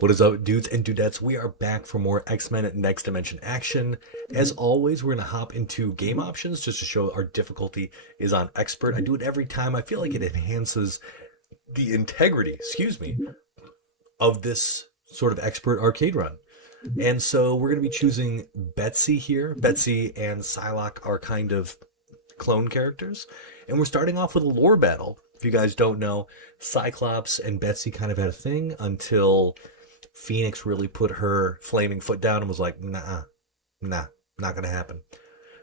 What is up, dudes and dudettes? We are back for more X-Men Next Dimension action. As always, we're going to hop into game options just to show our difficulty is on expert. I do it every time. I feel like it enhances the integrity, of this sort of expert arcade run. And so we're going to be choosing Betsy here. Betsy and Psylocke are kind of clone characters. And we're starting off with a lore battle. If you guys don't know, Cyclops and Betsy kind of had a thing until Phoenix really put her flaming foot down and was like, nah, not gonna happen.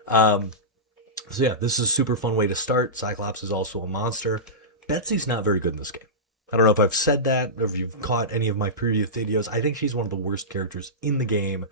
So yeah, this is a super fun way to start. Cyclops is also a monster. Betsy's not very good in this game. I don't know if I've said that, or if you've caught any of my previous videos. I think she's one of the worst characters in the game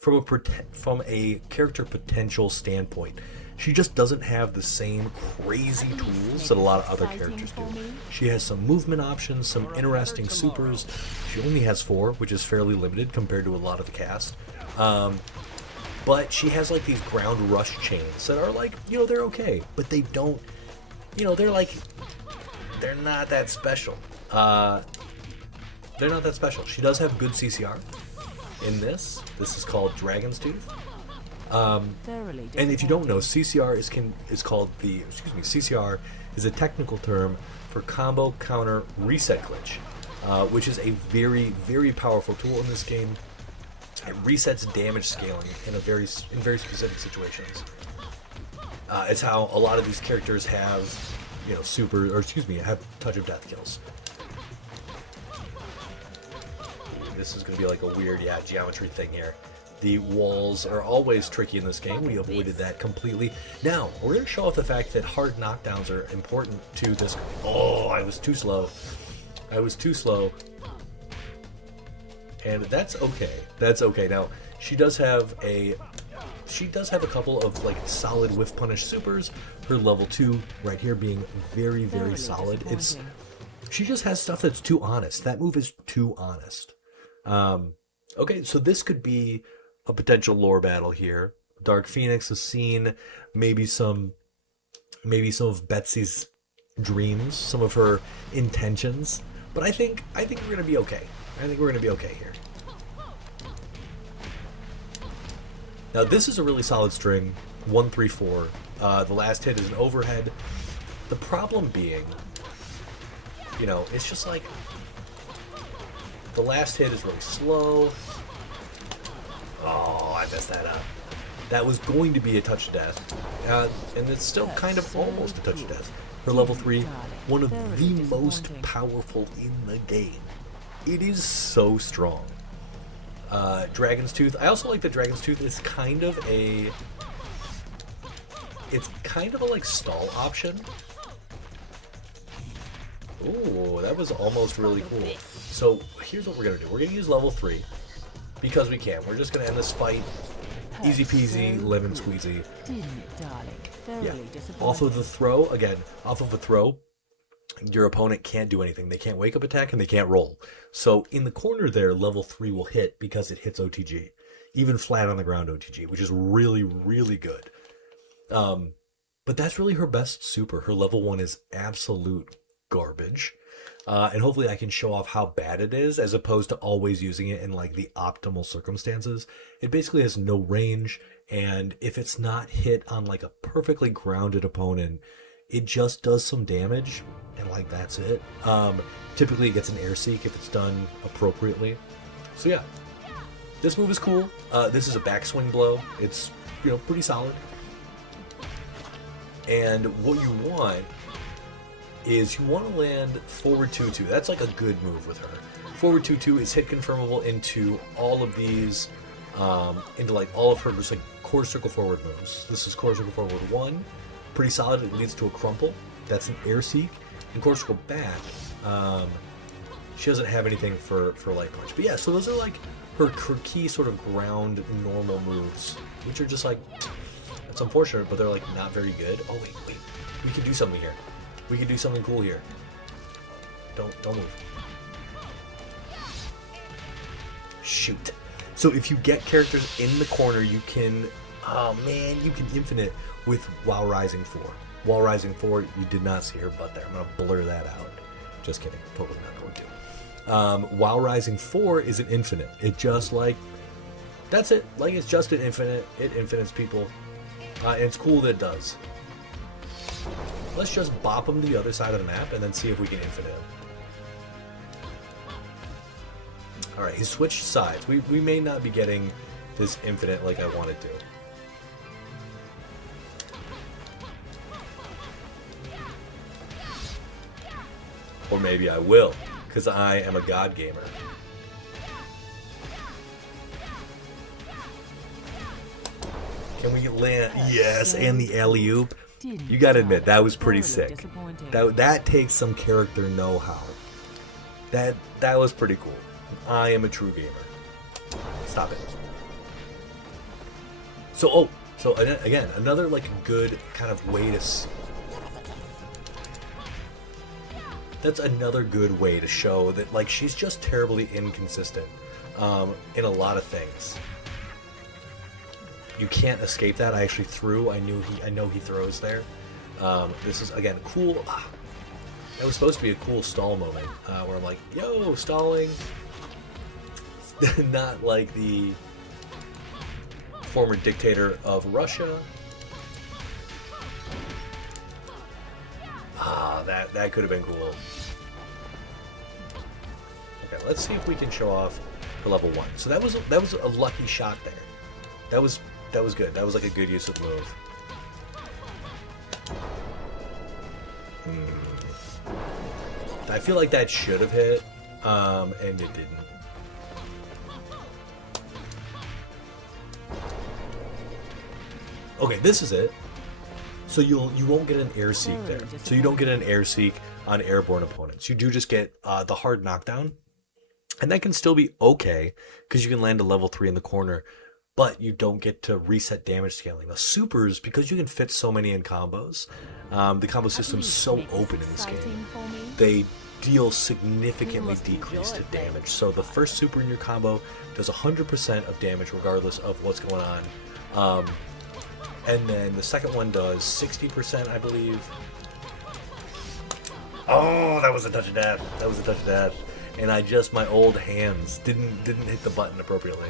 from a character potential standpoint. She just doesn't have the same crazy tools that a lot of other characters do. She has some movement options, some interesting supers. She only has 4, which is fairly limited compared to a lot of the cast. But she has like these ground rush chains that are like, they're okay, but they don't, they're not that special. They're not that special. She does have good CCR in this. This is called Dragon's Tooth. And if you don't know, CCR CCR is a technical term for combo counter reset glitch, which is a very, very powerful tool in this game. It resets damage scaling in very specific situations. It's how a lot of these characters have, have touch of death kills. This is going to be like a weird, geometry thing here. The walls are always tricky in this game. We avoided that completely. Now, we're going to show off the fact that hard knockdowns are important to this. Oh, I was too slow. And that's okay. Now, she does have a couple of like solid whiff punish supers. Her level 2 right here being very, very solid. She just has stuff that's too honest. That move is too honest. Okay, so this could be a potential lore battle here. Dark Phoenix has seen maybe some of Betsy's dreams, some of her intentions, but I think we're gonna be okay. Here. Now this is a really solid string, 1 3 4. The last hit is an overhead. The problem being, it's just like the last hit is really slow. Oh, I messed that up. That was going to be a touch of death. And it's still kind of almost a touch of death. Her level 3, one of the most powerful in the game. It is so strong. Dragon's Tooth. I also like that Dragon's Tooth is kind of a like stall option. Ooh, that was almost really cool. So here's what we're going to do. We're going to use level 3. Because we can. We're just going to end this fight easy peasy, lemon squeezy. Yeah. Off of a throw, your opponent can't do anything. They can't wake up attack and they can't roll. So in the corner there, level 3 will hit because it hits OTG. Even flat on the ground OTG, which is really, really good. But that's really her best super. Her level 1 is absolute garbage. And hopefully I can show off how bad it is as opposed to always using it in like the optimal circumstances. It basically has no range, and if it's not hit on like a perfectly grounded opponent, it just does some damage, and like that's it. Typically it gets an air seek if it's done appropriately. So yeah, this move is cool. This is a backswing blow. It's pretty solid. And what you want is you want to land forward 2-2. That's like a good move with her. Forward 2-2 is hit confirmable into all of these, into like all of her just like core circle forward moves. This is core circle forward 1, pretty solid. It leads to a crumple. That's an air seek. And core circle back, she doesn't have anything for light punch. But yeah, so those are like her key sort of ground normal moves, which are just like, it's unfortunate, but they're like not very good. Oh wait, we can do something here. We can do something cool here. Don't move. Shoot. So if you get characters in the corner, you can, you can infinite with While Rising 4. While Rising 4, you did not see her butt there. I'm going to blur that out. Just kidding. Totally not going to. While Rising 4 is an infinite. It just like, that's it. Like, it's just an infinite. It infinites people. And it's cool that it does. Let's just bop them to the other side of the map and then see if we can infinite him. Alright, he switched sides. We may not be getting this infinite like I wanted to. Or maybe I will, because I am a god gamer. Can we land? Yes, and the alley-oop. You gotta admit, that was pretty sick. That takes some character know-how. That was pretty cool. I am a true gamer. Stop it. So again, another like good kind of way to... That's another good way to show that like she's just terribly inconsistent in a lot of things. You can't escape that. I actually threw. I know he throws there. This is again cool. That was supposed to be a cool stall moment where I'm like, yo, stalling. Not like the former dictator of Russia. That could have been cool. Okay, let's see if we can show off the level 1. So that was a lucky shot there. That was good. That was like a good use of move. I feel like that should have hit, and it didn't. Okay, this is it. So you won't get an air seek there. So you don't get an air seek on airborne opponents. You do just get the hard knockdown, and that can still be okay because you can land a level 3 in the corner, but you don't get to reset damage scaling. The supers, because you can fit so many in combos, the combo system's so open in this game. They deal significantly decreased damage. So the first super in your combo does 100% of damage regardless of what's going on. And then the second one does 60%, I believe. Oh, that was a touch of death. That was a touch of death. And my old hands didn't hit the button appropriately.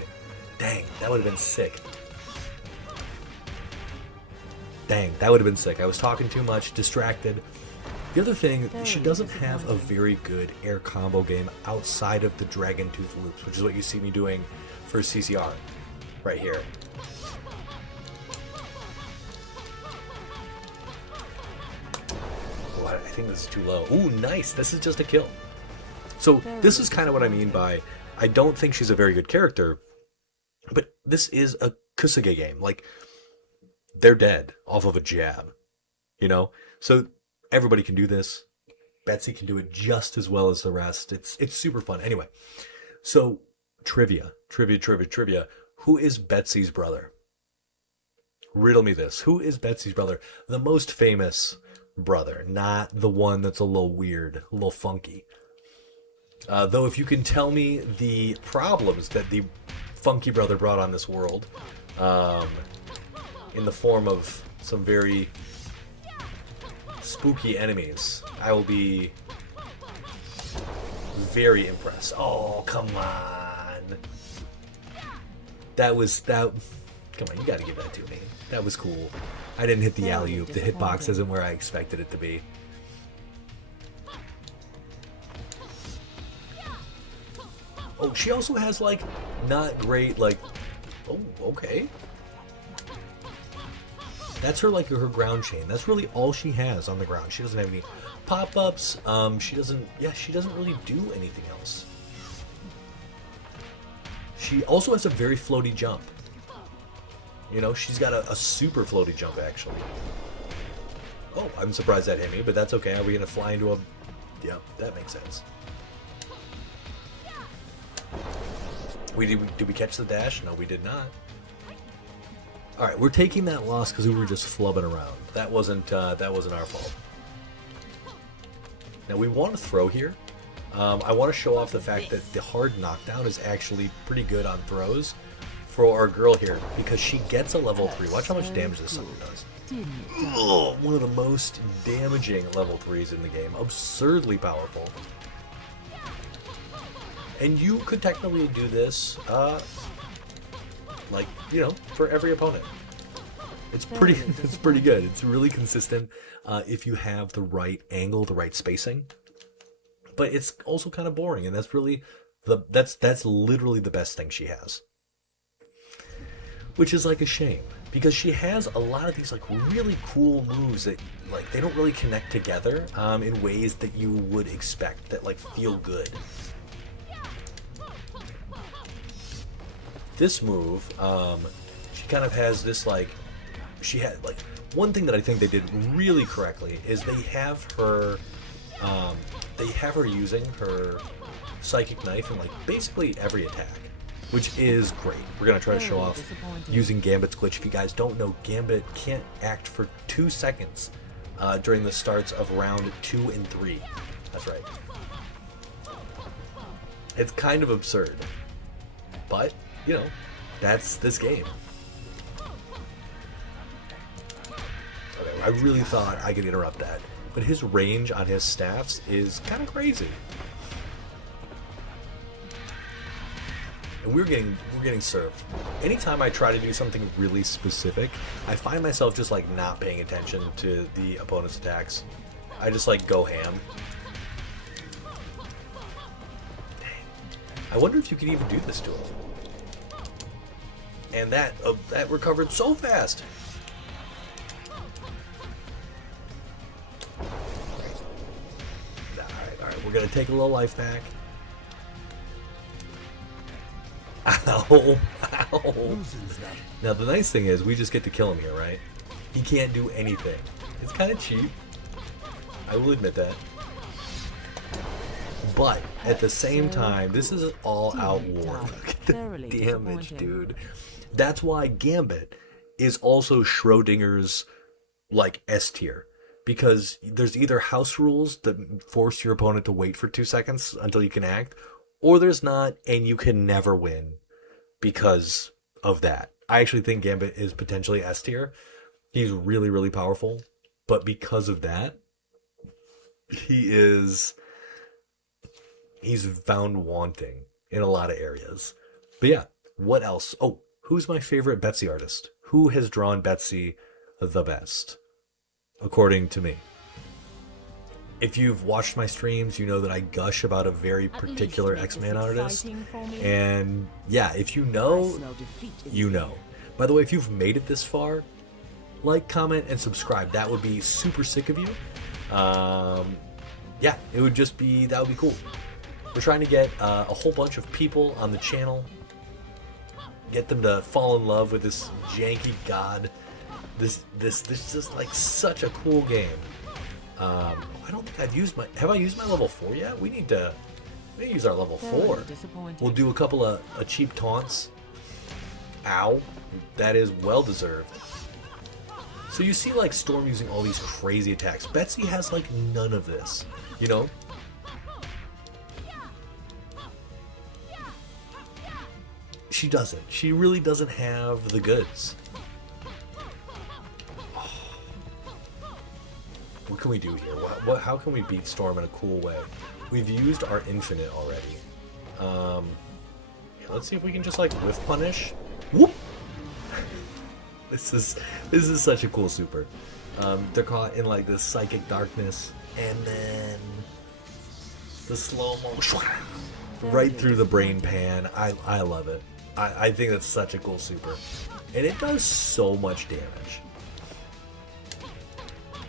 Dang, that would have been sick. Dang, that would have been sick. I was talking too much, distracted. The other thing, she doesn't have a very good air combo game outside of the Dragon Tooth loops, which is what you see me doing for CCR right here. Oh, I think this is too low. Ooh, nice. This is just a kill. So this is kind of what I mean by I don't think she's a very good character, but this is a Kusuge game. Like, they're dead off of a jab, you know? So everybody can do this. Betsy can do it just as well as the rest. It's super fun. Anyway, so trivia. Who is Betsy's brother? Riddle me this. Who is Betsy's brother? The most famous brother, not the one that's a little weird, a little funky. Though if you can tell me the problems that the funky brother brought on this world, in the form of some very spooky enemies, I will be very impressed. Oh, come on. Come on, you gotta give that to me. That was cool. I didn't hit the alley-oop. The hitbox isn't where I expected it to be. Oh, she also has, like, not great, like... Oh, okay. That's her, like, her ground chain. That's really all she has on the ground. She doesn't have any pop-ups. She doesn't really do anything else. She also has a very floaty jump. You know, she's got a super floaty jump, actually. Oh, I'm surprised that hit me, but that's okay. Are we going to fly into a... Yep, that makes sense. Did we catch the dash? No, we did not. Alright, we're taking that loss because we were just flubbing around. That wasn't our fault. Now, we want to throw here. I want to show off the fact that the hard knockdown is actually pretty good on throws for our girl here, because she gets a level 3. Watch how much damage this sucker does. Ugh, one of the most damaging level 3s in the game. Absurdly powerful. And you could technically do this, like, you know, for every opponent. It's pretty good. It's really consistent if you have the right angle, the right spacing. But it's also kind of boring, and that's really that's literally the best thing she has. Which is like a shame, because she has a lot of these like really cool moves that like they don't really connect together in ways that you would expect, that like feel good. This move, she kind of has this like, she had like, one thing that I think they did really correctly is they have her using her psychic knife in like basically every attack, which is great. We're gonna try to show off using Gambit's glitch. If you guys don't know, Gambit can't act for 2 seconds during the starts of round 2 and 3. That's right. It's kind of absurd, but you know, that's this game. Okay, I really thought I could interrupt that, but his range on his staffs is kind of crazy. And we're getting served. Anytime I try to do something really specific, I find myself just like not paying attention to the opponent's attacks. I just like go ham. Dang. I wonder if you can even do this to him. And that recovered so fast. All right, we're gonna take a little life back. Ow, ow. Now the nice thing is we just get to kill him here, right? He can't do anything. It's kind of cheap. I will admit that. But at the same time, this is an all-out war. Look at the damage, dude. That's why Gambit is also Schrodinger's like S tier, because there's either house rules that force your opponent to wait for 2 seconds until you can act, or there's not, and you can never win because of that. I actually think Gambit is potentially S tier. He's really, really powerful, but because of that, he's found wanting in a lot of areas. But yeah, what else? Oh, who's my favorite Betsy artist? Who has drawn Betsy the best, according to me? If you've watched my streams, you know that I gush about a very particular X-Men artist. And yeah, if you know, you know. By the way, if you've made it this far, like, comment, and subscribe. That would be super sick of you. Yeah, it would just be, that would be cool. We're trying to get a whole bunch of people on the channel, get them to fall in love with this janky god. This is just like such a cool game. I don't think I've used have I used my level 4 yet? We need to use our level 4. We'll do a couple of cheap taunts. Ow. That is well deserved. So you see like Storm using all these crazy attacks. Betsy has like none of this, you know? She doesn't. She really doesn't have the goods. What can we do here? How can we beat Storm in a cool way? We've used our infinite already. Yeah, let's see if we can just like whiff punish. Whoop! This is such a cool super. They're caught in like this psychic darkness, and then the slow mo right through the brain pan. I love it. I think that's such a cool super, and it does so much damage.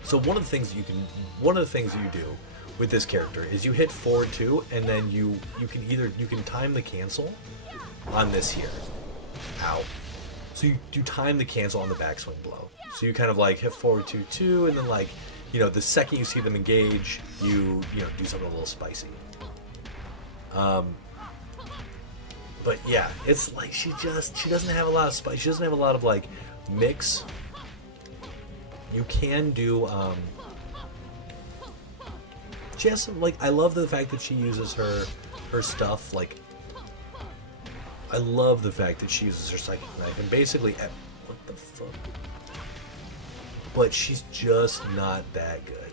So one of the things that you do with this character is you hit forward 2, and then you can time the cancel on this here. Ow. So you time the cancel on the backswing blow. So you kind of like hit forward 2, and then like, you know, the second you see them engage, you know, do something a little spicy. But yeah, it's like she doesn't have a lot of spice. She doesn't have a lot of like mix. You can do, she has some, like, I love the fact that she uses her stuff, like, I love the fact that she uses her psychic knife, and basically, what the fuck? But she's just not that good.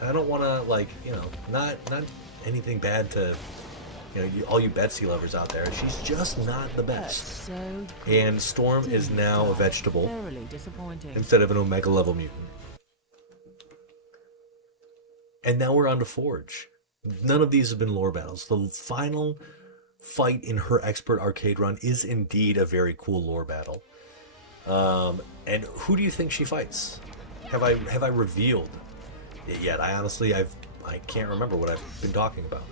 And I don't want to, like, you know, not anything bad to You know, all you Betsy lovers out there, she's just not the best. And Storm is now a vegetable instead of an Omega level mutant. And now we're on to Forge. None of these have been lore battles. The final fight in her Expert Arcade run is indeed a very cool lore battle. And who do you think she fights? Have I revealed it yet? I can't remember what I've been talking about.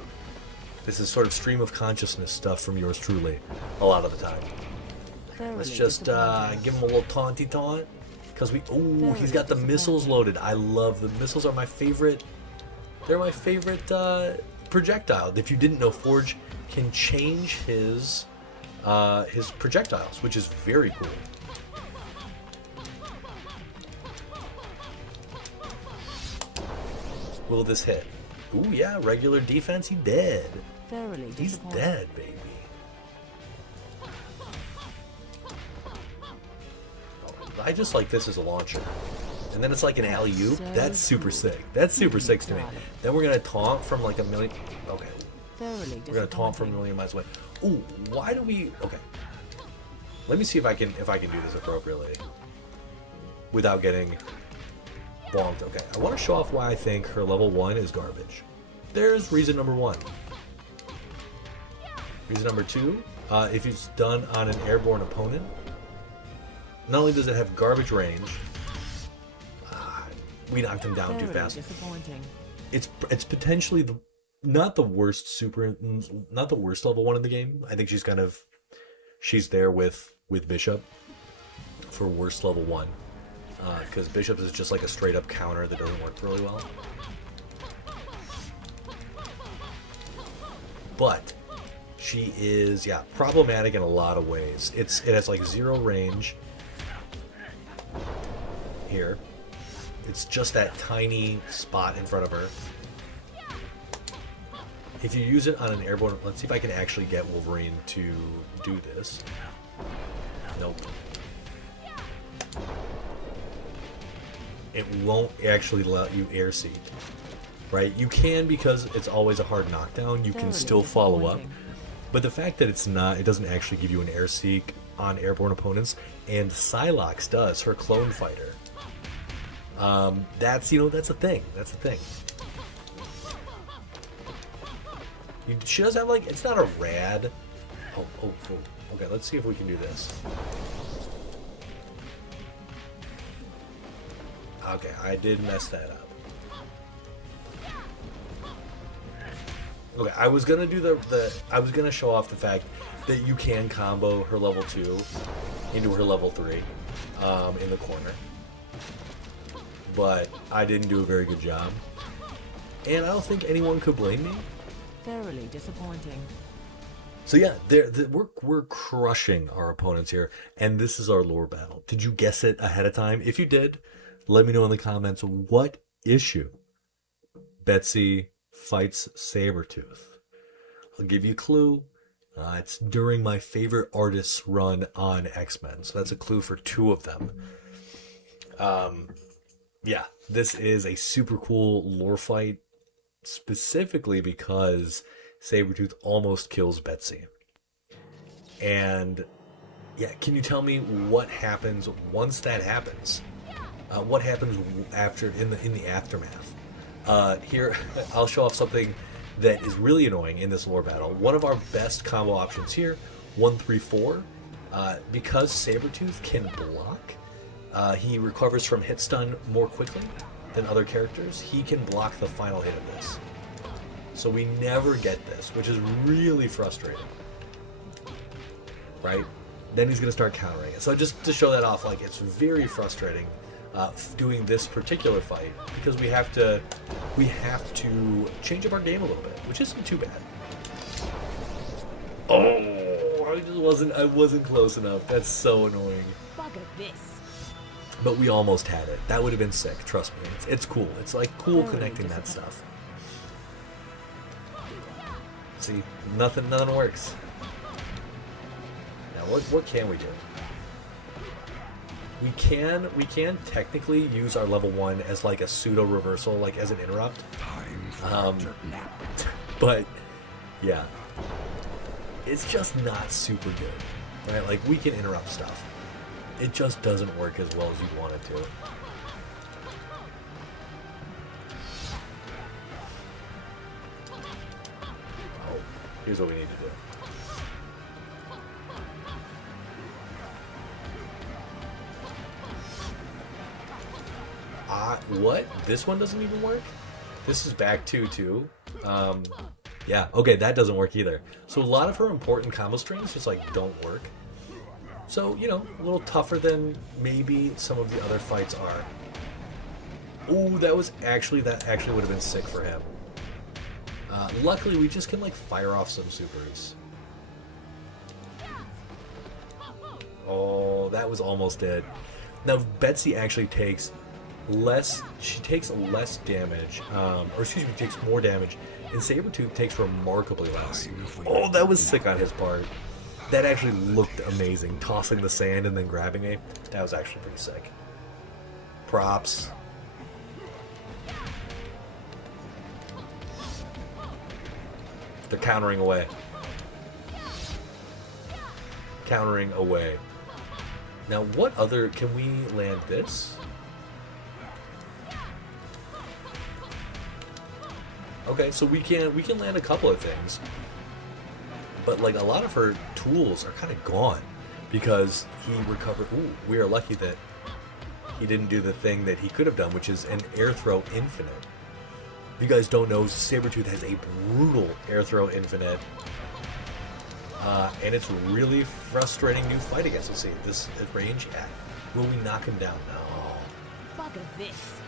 This is sort of stream of consciousness stuff from yours truly, a lot of the time. Let's just give him a little taunty taunt, because he's got the missiles loaded. I love the missiles. Are my favorite. They're my favorite projectile. If you didn't know, Forge can change his projectiles, which is very cool. Will this hit? Ooh, yeah, regular defense, he dead. He's dead, baby. Oh, I just like this as a launcher. And then it's like an alley-oop. That's super sick. That's super sick to me. Then we're going to taunt from like a million... Okay. We're going to taunt from a million miles away. Ooh, why do we... Okay. Let me see if I can do this appropriately. Without getting... bonked. Okay, I want to show off why I think her level 1 is garbage. There's reason number 1. Reason number 2, if it's done on an airborne opponent, not only does it have garbage range, we knocked him down too fast. It's potentially not the worst level 1 in the game. I think she's there with Bishop for worst level 1. Because Bishop is just like a straight up counter that doesn't work really well. But she is, problematic in a lot of ways. It has like 0 range here. It's just that tiny spot in front of her. If you use it on an airborne, let's see if I can actually get Wolverine to do this. Nope. It won't actually let you air seek, right? You can, because it's always a hard knockdown, you can still follow up. But the fact that it doesn't actually give you an air seek on airborne opponents, and Psylocke does, her clone fighter. That's a thing. That's a thing. She does have like, it's not a rad. Oh. Okay, let's see if we can do this. Okay, I did mess that up. Okay, I was gonna do I was gonna show off the fact that you can combo her level 2 into her level 3 in the corner. But I didn't do a very good job. And I don't think anyone could blame me. Thoroughly disappointing. So yeah, we're crushing our opponents here, and this is our lore battle. Did you guess it ahead of time? If you did, let me know in the comments what issue Betsy fights Sabretooth. I'll give you a clue. It's during my favorite artist's run on X-Men, so that's a clue for 2 of them. Yeah, this is a super cool lore fight, specifically because Sabretooth almost kills Betsy. And yeah, can you tell me what happens once that happens? What happens after in the aftermath? Here, I'll show off something that is really annoying in this lore battle. One of our best combo options here, 1-3-4, because Sabretooth can block. He recovers from hit stun more quickly than other characters. He can block the final hit of this. So we never get this, which is really frustrating. Right? Then he's going to start countering it. So just to show that off, like, it's very frustrating doing this particular fight, because we have to change up our game a little bit, which isn't too bad. Oh, I wasn't close enough. That's so annoying. Bugger this. But we almost had it. That would have been sick. Trust me. It's cool. It's like cool connecting that stuff. See, nothing works. Now, what can we do? We can technically use our level 1 as like a pseudo reversal, like as an interrupt. But yeah, it's just not super good, right? Like, we can interrupt stuff. It just doesn't work as well as you'd want it to. Oh, here's what we need to do. What? This one doesn't even work? This is back 2-2. Yeah, okay, that doesn't work either. So a lot of her important combo strings just, like, don't work. So, you know, a little tougher than maybe some of the other fights are. Ooh, that actually would have been sick for him. Luckily, we just can, like, fire off some supers. Oh, that was almost it. Now, Betsy actually takes less damage, or excuse me, takes more damage, and Sabretooth takes remarkably less. Oh, that was sick on his part. That actually looked amazing, tossing the sand and then grabbing me. That was actually pretty sick. Props. They're countering away. Countering away. Now, what other... Can we land this? Okay, so we can land a couple of things. But, like, a lot of her tools are kind of gone because he recovered... Ooh, we are lucky that he didn't do the thing that he could have done, which is an air throw infinite. If you guys don't know, Sabretooth has a brutal air throw infinite. And it's really frustrating new fight against. Let's see, this at range, yeah. Will we knock him down? No. Bugger this.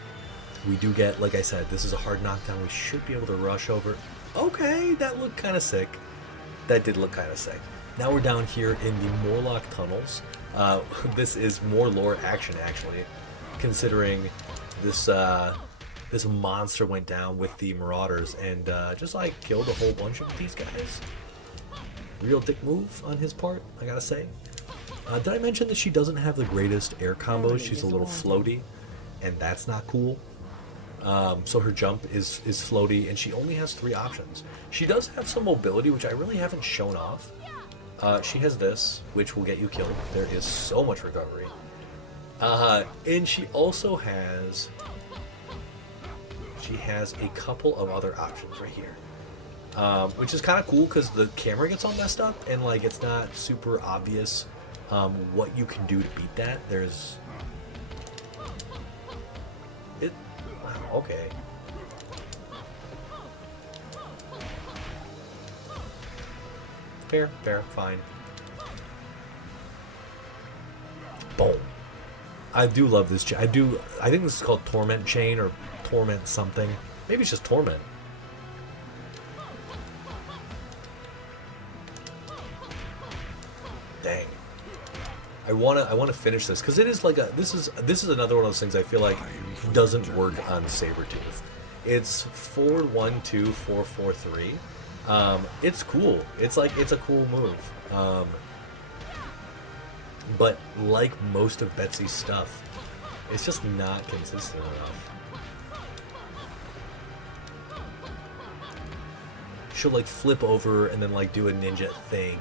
We do get, like I said, this is a hard knockdown. We should be able to rush over. Okay, that looked kind of sick. That did look kind of sick. Now we're down here in the Morlock tunnels. This is more lore action, actually, considering this this monster went down with the Marauders and just like killed a whole bunch of these guys. Real dick move on his part, I gotta say. Did I mention that she doesn't have the greatest air combos? She's a little floaty, and that's not cool. So her jump is floaty, and she only has 3 options. She does have some mobility, which I really haven't shown off. She has this, which will get you killed. There is so much recovery. And she also has... She has a couple of other options right here. Which is kind of cool because the camera gets all messed up, and like it's not super obvious what you can do to beat that. There's... Wow, okay. Fair, fine. Boom. I do love this chain. I think this is called Torment Chain or Torment something. Maybe it's just Torment. Dang. I wanna finish this because it is like this is another one of those things I feel like doesn't work on Sabretooth. It's 4-1-2, 4-4-3. It's cool. It's a cool move. But like most of Betsy's stuff, it's just not consistent enough. She'll like flip over and then like do a ninja thing.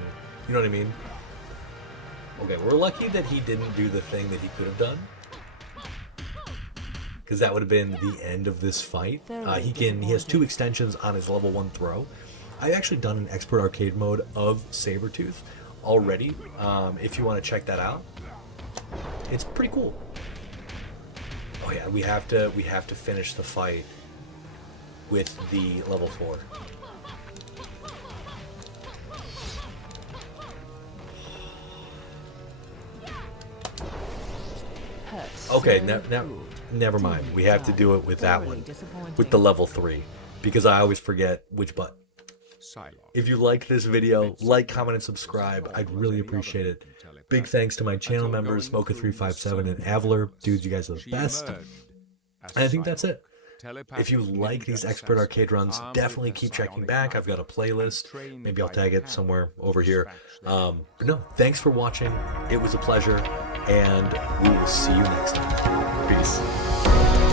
You know what I mean? Okay, we're lucky that he didn't do the thing that he could have done, because that would have been the end of this fight. He has 2 extensions on his level 1 throw. I've actually done an expert arcade mode of Sabretooth already. If you want to check that out, it's pretty cool. Oh yeah, we have to finish the fight with the level 4. Okay, never mind. We have to do it with that one, with the level 3, because I always forget which button. If you like this video, like, comment, and subscribe. I'd really appreciate it. Big thanks to my channel members, Smoker357 and Aveler. Dudes, you guys are the best. And I think that's it. If you like these expert arcade runs, definitely keep checking back. I've got a playlist. Maybe I'll tag it somewhere over here. But no, thanks for watching. It was a pleasure, and we will see you next time. Peace.